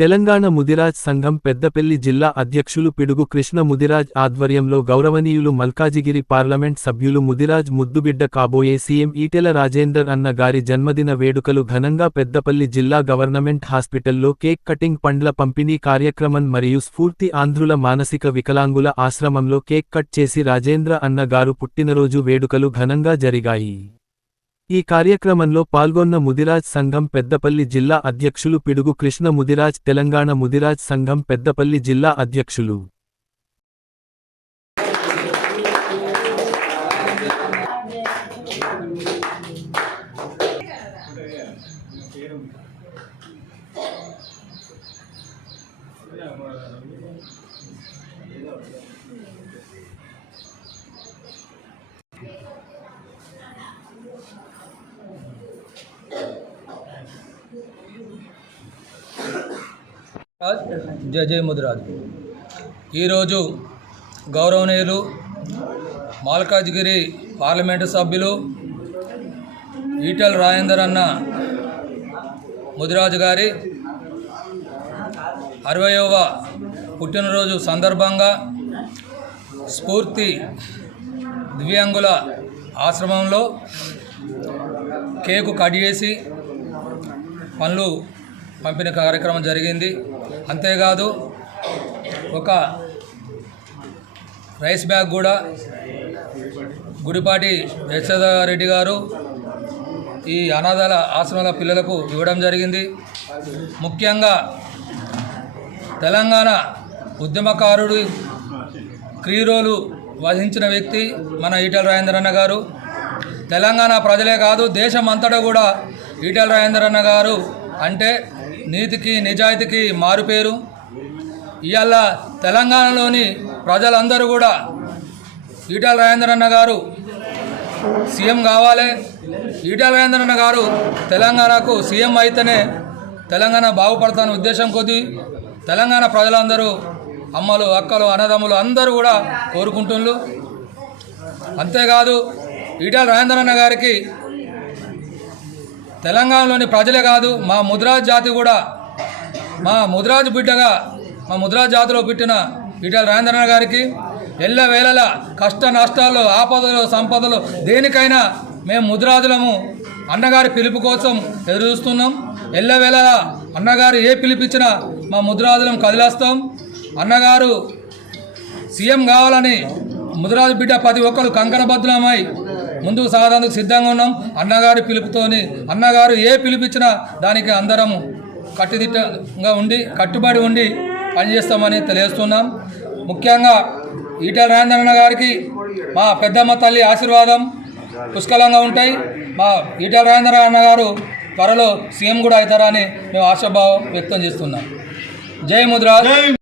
తెలంగాణ ముదిరాజ్ సంఘం పెద్దపల్లి జిల్లా అధ్యక్షులు పిడుగు కృష్ణ ముదిరాజ్ ఆధ్వర్యంలో గౌరవనీయులు మల్కాజిగిరి పార్లమెంట్ సభ్యులు ముదిరాజ్ ముద్దుబిడ్డ కాబోయే సీఎం ఈటెల రాజేందర్ అన్న గారి జన్మదిన వేడుకలు ఘనంగా పెద్దపల్లి జిల్లా గవర్నమెంట్ హాస్పిటల్లో కేక్ కటింగ్ పండ్ల పంపిణీ కార్యక్రమం మరియు స్ఫూర్తి ఆంధ్రుల మానసిక వికలాంగుల ఆశ్రమంలో కేక్ కట్ చేసి రాజేంద్ర అన్న గారు పుట్టినరోజు వేడుకలు ఘనంగా జరిగాయి. ఈ కార్యక్రమంలో పాల్గొన్న ముదిరాజ్ సంఘం పెద్దపల్లి జిల్లా అధ్యక్షులు పిడుగు కృష్ణ ముదిరాజ్ తెలంగాణ ముదిరాజ్ సంఘం పెద్దపల్లి జిల్లా అధ్యక్షులు. Yeah, జయ జయ ముదిరాజు. ఈరోజు గౌరవనీయులు మాల్కాజ్గిరి పార్లమెంటు సభ్యులు ఈటెల రాజేందర్ అన్న ముదిరాజు గారి అరవయవ పుట్టినరోజు సందర్భంగా స్ఫూర్తి దివ్యాంగుల ఆశ్రమంలో కేకు కట్ చేసి పనులు పంపిన కార్యక్రమం జరిగింది. అంతేకాదు ఒక రైస్ బ్యాగ్ కూడా గుడిపాటి యశోదారెడ్డి గారు ఈ అనాథాల ఆశ్రమాల పిల్లలకు ఇవ్వడం జరిగింది. ముఖ్యంగా తెలంగాణ ఉద్యమకారుడు క్రీరోలు వహించిన వ్యక్తి మన ఈటెల రాజేంద్రన్న గారు. తెలంగాణ ప్రజలే కాదు దేశం అంతటా కూడా ఈటెల రాజేంద్రన్న గారు అంటే నీతికి నిజాయితీకి మారుపేరు ఇవాళ తెలంగాణలోని ప్రజలందరూ కూడా ఈటల రాజేంద్రన్న గారు సీఎం కావాలి. ఈటల రాజేంద్రన్న గారు తెలంగాణకు సీఎం అయితేనే తెలంగాణ బాగుపడతాను ఉద్దేశం కొద్దీ తెలంగాణ ప్రజలందరూ అమ్మలు అక్కలు అన్నదమ్ములు అందరూ కూడా కోరుకుంటున్నారు అంతేకాదు ఈటల రాజేంద్రన్న గారికి తెలంగాణలోని ప్రజలే కాదు మా ముద్రాజ్ జాతి కూడా మా ముద్రాజ్ బిడ్డగా మా ముద్రాజ్ జాతిలో పుట్టిన ఈటల రాజేంద్రనాథ్ గారికి ఎల్ల వేళల కష్ట నష్టాలు ఆపదలు సంపదలు దేనికైనా మేము ముద్రాజులము. అన్నగారి పిలుపు కోసం ఎదురు చూస్తున్నాం. ఎల్ల వేళల అన్నగారు ఏ పిలిపించినా మా ముద్రాజులం కదిలేస్తాం. అన్నగారు సీఎం కావాలని ముద్రాజు బిడ్డ ప్రతి ఒక్కరు కంకణబద్ధులమై ముందుకు సాగడానికి సిద్ధంగా ఉన్నాం. అన్నగారి పిలుపుతోని అన్నగారు ఏ పిలిపించినా దానికి అందరం కట్టుదిట్టంగా ఉండి కట్టుబడి ఉండి పనిచేస్తామని తెలియజేస్తున్నాం. ముఖ్యంగా ఈటల రాజేంద్రన్న గారికి మా పెద్దమ్మ తల్లి ఆశీర్వాదం పుష్కలంగా ఉంటాయి. మా ఈటల రాజేంద్ర అన్న గారు త్వరలో సీఎం కూడా అవుతారని మేము ఆశాభావం వ్యక్తం చేస్తున్నాం. జై ముద్రాజ్.